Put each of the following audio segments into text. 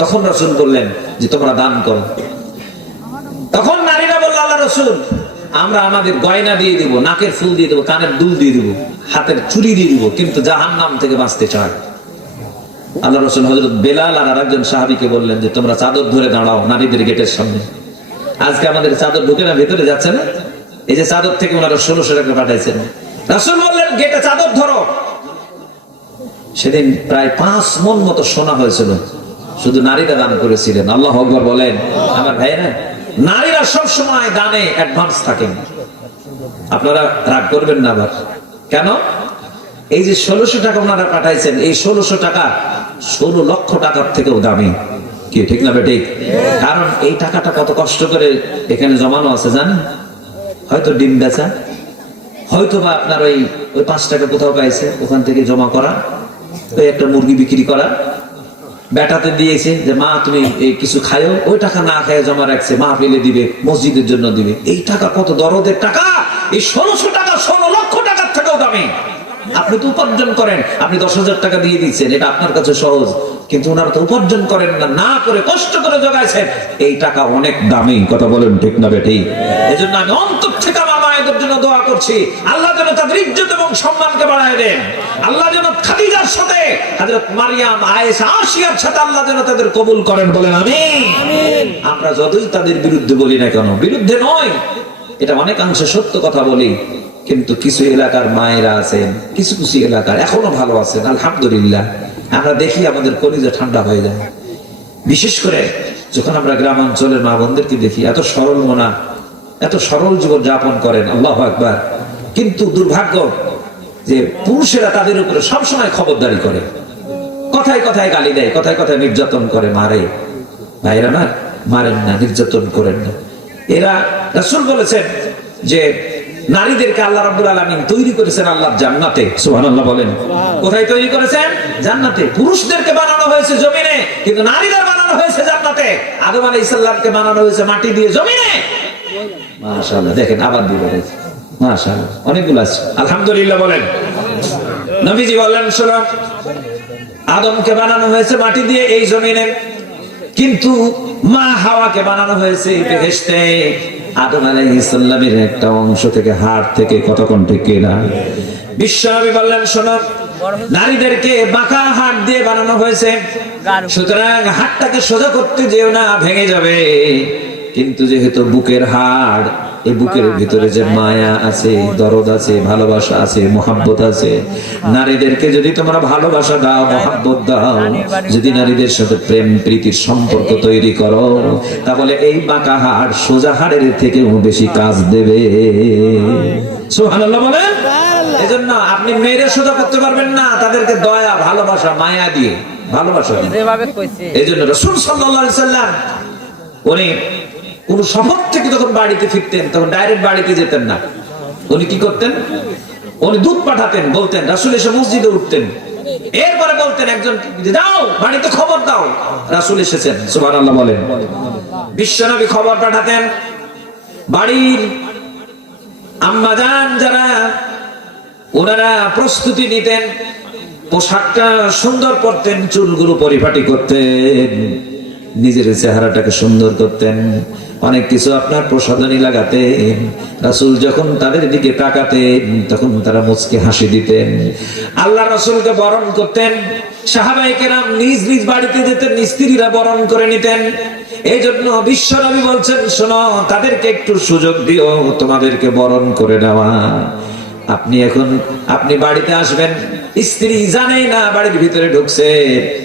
তখন রসুল বললেন যে, তোমরা দান করো। তখন নারীরা বলল, আল্লাহ রসুল, আমরা আমাদের গয়না দিয়ে দিব, নাকের ফুল দিয়ে দেবো, কানের দুল দিয়ে দিব, হাতের চুরি দিয়ে দিব, কিন্তু জাহান নাম থেকে বাঁচতে চায় আল্লাহ রসুল হজরত বেলাল আর আরেকজন সাহাবিকে বললেন যে, তোমরা চাদর ধরে দাঁড়াও নারীদের গেটের সামনে। আজকে আমাদের চাদর ঢুকে না, ভেতরে যাচ্ছে না? এই যে চাদর থেকে ওনারা ষোলোশো টাকা পাঠাইছেন। রসুল বললেন, গেটে চাদর ধরো। সেদিন প্রায় পাঁচ মন মতো সোনা হয়েছিল। শুধু নারীরা দান করেছিলেন। আল্লাহ আকবর বলেন, আমার ভাইরা নারীরা সব সময় দানে অ্যাডভান্স থাকেন। আপনারা রাগ করবেন না আবার। কেন? এই যে ষোলোশো টাকা ওনারা পাঠাইছেন, এই ষোলোশো টাকা ষোলো লক্ষ টাকার থেকেও দামি। কি, ঠিক না বেঠিক? কারণ এই টাকাটা কত কষ্ট করে এখানে জমানো আছে জানেন? হয়তো ডিম বেচা হয়তো বা আপনার ওই ওই পাঁচ টাকা কোথাও পাইছে, ওখান থেকে জমা করা, ওই একটা মুরগি বিক্রি করা বেটাতে দিয়েছে যে, মা, তুমি কিছু খায়ো, ওই টাকা না খায় জমা রাখছে মা ফেলে দিবে, মসজিদের জন্য দিবে। এই টাকা কত দরদের টাকা? এই ষোলোশো টাকা, ষোলো লক্ষ টাকার থেকেও দামি। আপনি তো উপার্জন করেন, আপনি দশ হাজার টাকা দিয়ে দিচ্ছেন, এটা আপনার কাছে সহজ। কিন্তু ওনারা তো উপার্জন করেন না না করে কষ্ট করে জোগাইছেন। এই টাকা অনেক দামি কথা বলেন ঠিক না বেঠি? এই জন্য আমি অন্তর থেকে আমার মায়েদের জন্য দোয়া করছি। আল্লাহ যেন তাদের ইজ্জত এবং সম্মানকে বাড়ায় দেন। আল্লাহ যেন খাদিজার সাথে হযরত মারিয়াম আয়েশা আসিয়ার সাথে আল্লাহ যেন তাদের কবুল করেন বলেন আমি আমরা যতই তাদের বিরুদ্ধে বলি না কেন বিরুদ্ধে নয়। এটা অনেকাংশে সত্য কথা বলি। কিন্তু কিছু এলাকার মায়েরা আছেন কিছু কিছু এলাকার এখনও ভালো আছেন আলহামদুলিল্লাহ। আমরা দেখি আমাদের কলিজা ঠান্ডা হয়ে যায়। বিশেষ করে যখন আমরা গ্রাম অঞ্চলের মা বোনদেরকে দেখি, এত সরল মনা, এত সরল জীবন যাপন করেন, আল্লাহ একবার কিন্তু দুর্ভাগ্য যে পুরুষেরা তাদের উপরে সবসময় খবরদারি করে। কথায় কথায় গালি দেয়, কথায় কথায় নির্যাতন করে মারে। ভাইরা না, মারেন না, নির্যাতন করেন না। এরা রাসূল বলেছেন যে নারীদেরকে আল্লাহ রাব্বুল আলামিন তৈরি করেছেন আল্লাহর জান্নাতে। সুবহানাল্লাহ বলেন। কোথায় তৈরি করেছেন? জান্নাতে। পুরুষদেরকে বানানো হয়েছে জমিনে কিন্তু নারীদের বানানো হয়েছে জান্নাতে। আদম আলাইহিস সালামকে বানানো হয়েছে মাটি দিয়ে জমিনে। মাশাআল্লাহ দেখেন আবার দিয়ে মাশাআল্লাহ অনেকগুলো আছে। আলহামদুলিল্লাহ বলেন। নবীজি বললেন শোনো আদমকে বানানো হয়েছে মাটি দিয়ে এই জমিনে কিন্তু মা হাওয়াকে বানানো হয়েছে বেহেশতে আদম আলাইহিস সালামের একটা অংশ থেকে হাড় থেকে কতক্ষণ থেকে না? বিশ্বনবী বললেন, শোনো, নারীদেরকে বাঁকা হাট দিয়ে বানানো হয়েছে। সুতরাং হাটটাকে সোজা করতে যেও না, ভেঙে যাবে। কিন্তু যেহেতু বুকের হাড় এই বুকের ভিতরে যে মায়া আছে দরদ আছে ভালোবাসা আছে মোহাব্বত আছে নারীদেরকে যদি তোমরা ভালোবাসা দাও মোহাব্বত দাও যদি নারীদের সাথে প্রেম প্রীতির সম্পর্ক তৈরি করো তাহলে এই বাঁকা হাড় সোজা হাড়ের থেকেও বেশি কাজ দেবে। সুবহানাল্লাহ বলেন? এজন্য আপনি মেয়েরে সোজা করতে পারবেন না তাদেরকে দয়া ভালোবাসা মায়া দিয়ে। ভালোবাসা দিয়ে। এই জন্য রসুল সাল্লাল্লাহু আলাইহি সাল্লাম উনি কোন শপথ থেকে যখন বাড়িতে ফিরতেন, তখন ডাইরেক্ট বাড়িতে যেতেন না। উনি কি করতেন? উনি দুধ পাঠাতেন, বলতেন, রাসুল এসে মসজিদে উঠতেন। এরপরে বলতেন একজন যাও, বাড়িতে খবর দাও। রাসুল এসেছেন, সুবহানাল্লাহ বলেন। বিশ্বনবী খবর পাঠাতেন। বাড়ির আম্মাজান যারা, ওনারা প্রস্তুতি নিতেন, পোশাকটা সুন্দর করতেন চুলগুলো পরিপাটি করতেন। নিজের চেহারাটাকে সুন্দর করতেন। অনেক কিছু আপনার প্রসাধনী লাগাতেন। রাসুল যখন তাদের দিকে তাকাতেন, তখন তারা মুচকে হাসি দিতেন। আল্লাহ রাসুলকে বরণ করতেন। সাহাবাইকেরাম নিজ নিজ বাড়িতে যেতেন স্ত্রীরা বরণ করে নিতেন। এই জন্য বিশ্বনবী বলছেন, শোনো, তাদেরকে একটু সুযোগ দিও, তোমাদেরকে বরণ করে নেওয়া। আপনি এখন, আপনি বাড়িতে আসবেন, স্ত্রী জানে না বাড়ির ভিতরে ঢুকছে।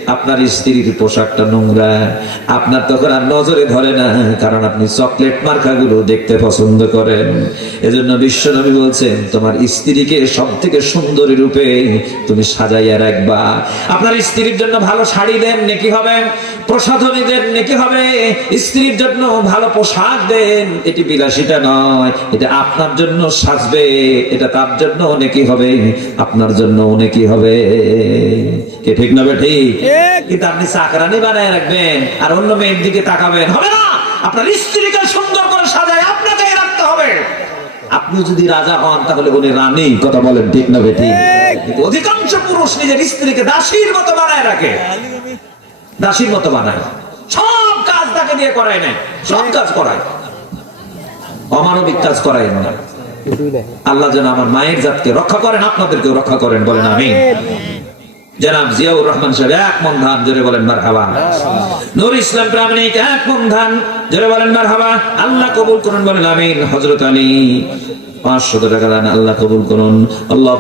আপনার স্ত্রীর পোশাকটা নোংরা। আপনার তখন আর নজরে ধরে না, কারণ আপনি চকলেট মার্কাগুলো দেখতে পছন্দ করেন। এজন্য বিশ্বনবী বলছেন, তোমার স্ত্রীকে সব থেকে সুন্দরী রূপে তুমি সাজাইয়া রাখবা। আপনার স্ত্রীর জন্য ভালো শাড়ি দেন, নাকি হবে? প্রসাধনী দেন, নাকি হবে? স্ত্রীর জন্য ভালো পোশাক দেন, এটি বিলাসিতা নয়। এটা আপনার জন্য সাজবে, এটা তার জন্য অনেকই হবে আপনার জন্য অনেকই হবে। কে ঠিক না ঠিক। কিন্তু আপনি চাকরানি বানায় রাখবেন আর অন্য মেয়ের দিকে তাকাবেন। হবে না! আপনার স্ত্রীকে সুন্দর করে সাজায় আপনাকে রাখতে হবে। আপনি যদি রাজা হন তাহলে উনি রানী কথা বলেন ঠিক না কিন্তু অধিকাংশ পুরুষ নিজের স্ত্রীকে দাসীর মতো বানায় রাখে। দাসীর মতো বানায়। সব কাজ তাকে দিয়ে করায় না সব কাজ করায়। অমানবিক কাজ করায় না। আল্লাহ যেন আমার মায়ের জাতকে রক্ষা করেন আপনাদেরকেও রক্ষা করেন বলেন আমি জনাব জিয়াউর রহমান সাহেব এক মন ধান জোরে বলেন মার হাবা নুর ইসলাম প্রামাণিক এক মন ধান জোরে বলেন মার হাবা আল্লাহ কবুল করুন বলেন আমিন। হজরত আলী পাঁচশত টাকা দান আল্লাহ কবুল করুন। আল্লাহ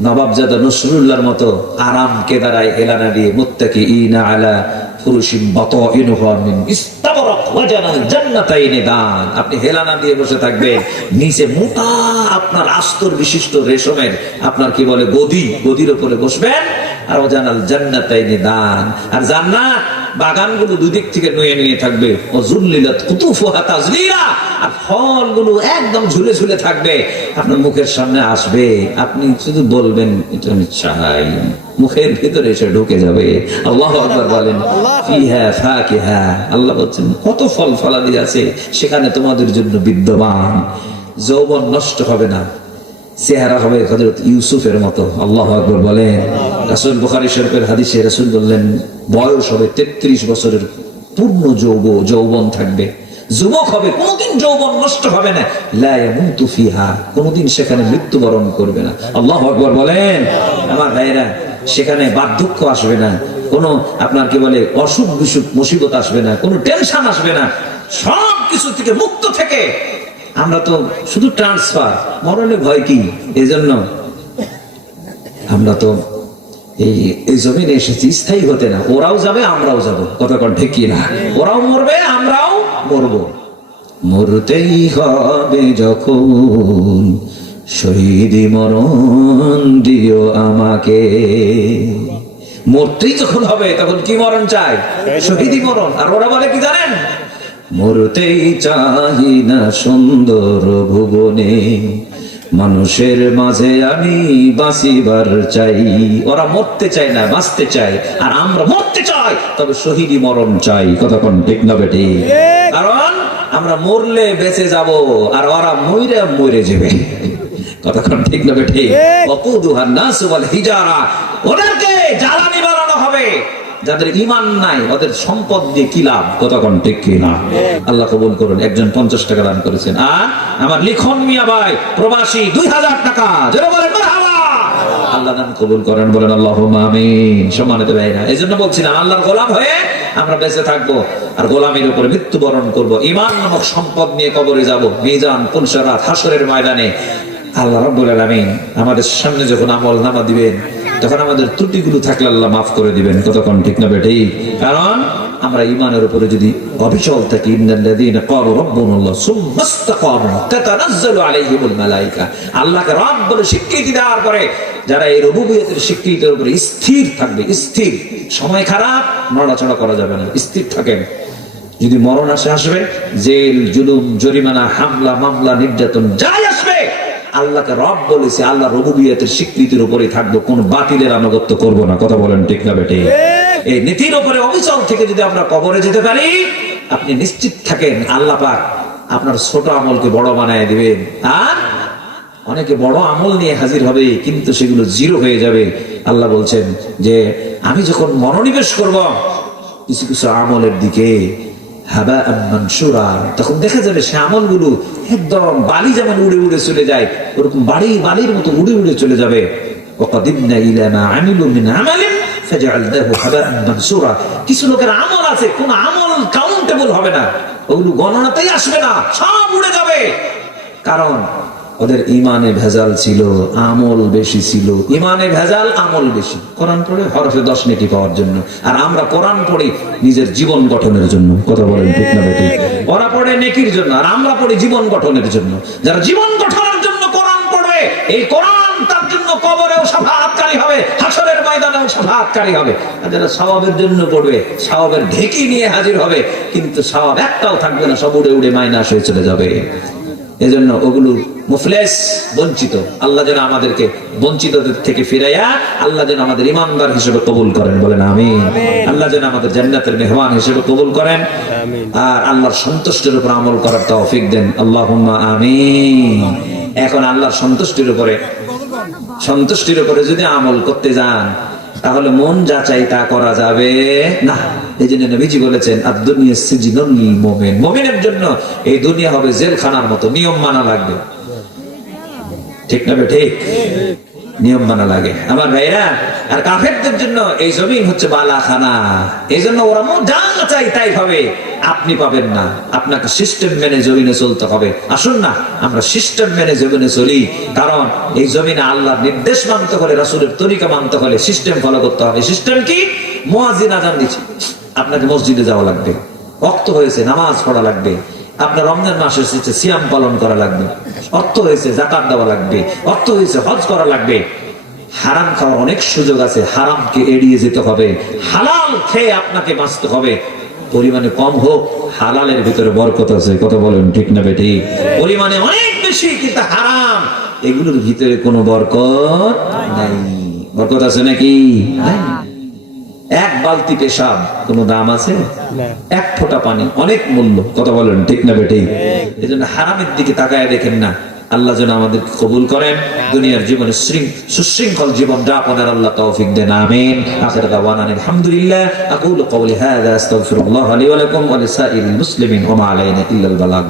নবাবজাদা নসরুল্লাহর মতো আরাম কেদারায় এলানা দিয়ে মুত্তাকি ইনা আলা ফুরুশিম বাতাইনুহা মিন ইস্তাবরাক ওয়াজানাল জান্নাতাইনি দান আপনি হেলানা দিয়ে বসে থাকবেন। নিচে মোটা আপনার আস্তর বিশিষ্ট রেশমের আপনার কি বলে গদি, গদির উপরে বসবেন। আর ওজানাল জান্নাতাইনি দান আর জান্নাত বাগানগুলো দুদিক থেকে নুয়ে নিয়ে থাকবে। আর ফলগুলো একদম ঝুলে ঝুলে থাকবে। আপনার মুখের সামনে আসবে। আপনি শুধু বলবেন এটা আমি চাই। মুখের ভিতরে এসে ঢুকে যাবে। আল্লাহ আকবার বলেন আল্লাহ বলছেন কত ফল ফলাদি আছে সেখানে তোমাদের জন্য বিদ্যমান। যৌবন নষ্ট হবে না। চেহারা হবে হজরত ইউসুফের মতো। আল্লাহ আকবর বলেন, রাসুল বুখারি শরীফের হাদিসে রাসুল বললেন, বয়স হবে তেত্রিশ বছরের পূর্ণ যৌব, যৌবন থাকবে। যুবক হবে, কোনোদিন যৌবন নষ্ট হবে না। লা ফিহা, কোনোদিন সেখানে মৃত্যুবরণ করবে না। আল্লাহ আকবর বলেন, আমার ভাইরা সেখানে বার্ধক্য আসবে না, কোনো আপনার কি বলে অসুখ বিসুখ মুসিবত আসবে না, কোনো টেনশন আসবে না। সব কিছু থেকে মুক্ত থেকে আমরা তো শুধু ট্রান্সফার মরণে ভয় কি? এই জন্য আমরা তো এই এই জমিনে এসেছি স্থায়ী হতে না। ওরাও যাবে আমরাও যাব। কন ঠিক না ওরাও মরবে আমরাও মরব। মরতেই হবে যখন শহীদি মরণ দিও আমাকে। মরতেই যখন হবে তখন কি মরণ চাই শহীদি মরণ। আর ওরা বলে কি জানেন? মরতেই চাহি না সুন্দর ভুবনে। মানুষের মাঝে আমি বাঁচিবার চাই। ওরা মরতে চায় না বাঁচতে চায়। আর আমরা মরতে চাই তবে শহীদি মরণ চাই। কোন ঠিক না বেটি কারণ আমরা মরলে বেঁচে যাব আর ওরা মইরে মরে যাবে। কোন ঠিক না বেটি অকুদুহান নাস ওয়াল হিজারা। ওদেরকে জ্বালানি যাদের ইমান নাই, ওদের সম্পদ দিয়ে কি লাভ? কতক্ষণ না আল্লাহ কবুল করুন, একজন পঞ্চাশ টাকা দান করেছেন। আর আমার লিখন মিয়া ভাই, প্রবাসী, দুই হাজার টাকা। বলেন আল্লাহ কবুল করেন, বলেন বেঁচে থাকব, আর গোলামের উপরে মৃত্যুবরণ করব ইমান নামক সম্পদ নিয়ে কবরে যাব। মিজান পুলসরাত হাসরের ময়দানে আল্লাহ রাব্বুল আলামিন আমাদের সামনে যখন আমল নামা দিবেন, তখন আমাদের ত্রুটিগুলো থাকলে আল্লাহ মাফ করে দিবেন। কতক্ষণ ঠিক না বেটেই কারণ আমরা ইমানের উপরে যদি অবিচল থাকি ইন্নাল্লাযীনা ক্বালু রাব্বুনাল্লাহ, সুম্মা ইসতাকামু তাতানাজ্জালু আলাইহিমুল মালায়েকা আল্লাহকে রব বলে স্বীকৃতি দেওয়ার পরে যারা এই রবুবিয়তের স্বীকৃতির উপরে স্থির থাকবে, স্থির। সময় খারাপ, নড়াচড়া করা যাবে না, স্থির থাকেন। যদি মরণ আসে, আসবে। জেল, জুলুম, জরিমানা, হামলা, মামলা, নির্যাতন, যাই আসবে আল্লাহকে রব বলেছে আল্লাহ রবুবিয়তের স্বীকৃতির উপরে থাকব কোন বাতিলের আনুগত্য করব না। কথা বলেন ঠিক না বেটে এই নীতির উপরে অবিচল থেকে যদি আমরা কবরে যেতে পারি আপনি নিশ্চিত থাকেন আল্লাহ পাক আপনার ছোট আমলকে বড় বানায় দিবেন। আর অনেকে বড় আমল নিয়ে হাজির হবে কিন্তু সেগুলো জিরো হয়ে যাবে। আল্লাহ বলছেন যে আমি যখন মনোনিবেশ করব কিছু কিছু আমলের দিকে হাবা মানসুরা তখন দেখা যাবে সে আমলগুলো একদম বালি যেমন উড়ে উড়ে চলে যায় ওরকম বাড়ি বালির মতো উড়ে উড়ে চলে যাবে وقدمنا إلى ما عملوا من عمل فجعلناه هباء منثورا কিছু লোকের আমল আছে কোন আমল কাউন্টেবল হবে না ওগুলো গণনাতেই আসবে না সব উড়ে যাবে কারণ ওদের ইমানে ভেজাল ছিল, আমল বেশি ছিল। ইমানে ভেজাল, আমল বেশি। কোরআন পড়ে হরফে দশ নেকি পাওয়ার জন্য। আর আমরা কোরআন পড়ি নিজের জীবন গঠনের জন্য। কথা বলেন ঠিক না বেটি? ওরা পড়ে নেকির জন্য, আর আমরা পড়ি জীবন গঠনের জন্য। যারা জীবন গঠনের জন্য কোরআন পড়বে, এই কোরআন ঢেকি নিয়ে হাজির হবে, কিন্তু সওয়াব একটাও থাকবে না, সব উড়ে উড়ে মাইনাস হয়ে চলে যাবে। এজন্য ওগুলো মুফলেস বঞ্চিত। আল্লাহ যেন আমাদেরকে বঞ্চিতদের থেকে ফিরাইয়া আল্লাহ যেন আমাদের ইমানদার হিসেবে কবুল করেন। বলেন আমি আল্লাহ যেন আমাদের জান্নাতের মেহমান হিসেবে কবুল করেন। আর আল্লাহর সন্তুষ্টির উপর আমল করার তৌফিক দেন। আল্লাহ আমিন। এখন আল্লাহর সন্তুষ্টির উপরে সন্তুষ্টির উপরে যদি আমল করতে যান তাহলে মন যা চাই তা করা যাবে না। এই জন্য নবীজি বলেছেন আর দুনিয়া সিজিনুল মোমেন মোমেনের জন্য এই দুনিয়া হবে জেলখানার মতো, নিয়ম মানা লাগবে। ঠিক না ঠিক? নিয়ম মানা লাগে। আমার ভাইরা আর কাফেরদের জন্য এই জমিন হচ্ছে বালাখানা। এই জন্য ওরা যা চাই, তাই পাবে আপনি পাবেন না। আপনাকে সিস্টেম মেনে জমিনে চলতে হবে। আসুন না, আমরা সিস্টেম মেনে জমিনে চলি। কারণ এই জমিনে আল্লাহর নির্দেশ মানতে হলে, রাসূলের তরিকা মানতে হলে সিস্টেম ফলো করতে হবে। সিস্টেম কি? মুয়াজ্জিন আজান দিচ্ছে। আপনাকে মসজিদে যাওয়া লাগবে। রক্ত হয়েছে, নামাজ পড়া লাগবে। আপনার রমজান মাস এসেছে সিয়াম পালন করা লাগবে। অর্থ হয়েছে জাকাত দেওয়া লাগবে। অর্থ হয়েছে হজ করা লাগবে। হারাম খাওয়ার অনেক সুযোগ আছে। হারামকে এড়িয়ে যেতে হবে। হালাল খেয়ে আপনাকে বাঁচতে হবে। পরিমাণে কম হোক, হালালের ভিতরে বরকত আছে। কথা বলেন ঠিক না বেটি পরিমাণে অনেক বেশি, কিন্তু হারাম। এগুলোর ভিতরে কোনো বরকত নাই। বরকত আছে নাকি? নাই। এক বালতি পেশাব কোনো দাম আছে? এক ফোঁটা পানি অনেক মূল্য। কথা বলেন ঠিক না বেটেই এই জন্য হারামের দিকে তাকায় দেখেন না। আল্লাহ যেন আমাদের কবুল করেন। দুনিয়ার জীবনে শৃঙ্খ- সুশৃঙ্খল জীবন যাপনের আল্লাহ তৌফিক দেন। আমিন। আখির দাওয়ানা আলহামদুলিল্লাহ আকুলু কওলি হাযা আস্তাগফিরুল্লাহ লি ওয়া লাকুম ওয়া লিসাইরিল মুসলিমিন ওয়া মা আলাইনা ইল্লাল বালাগ।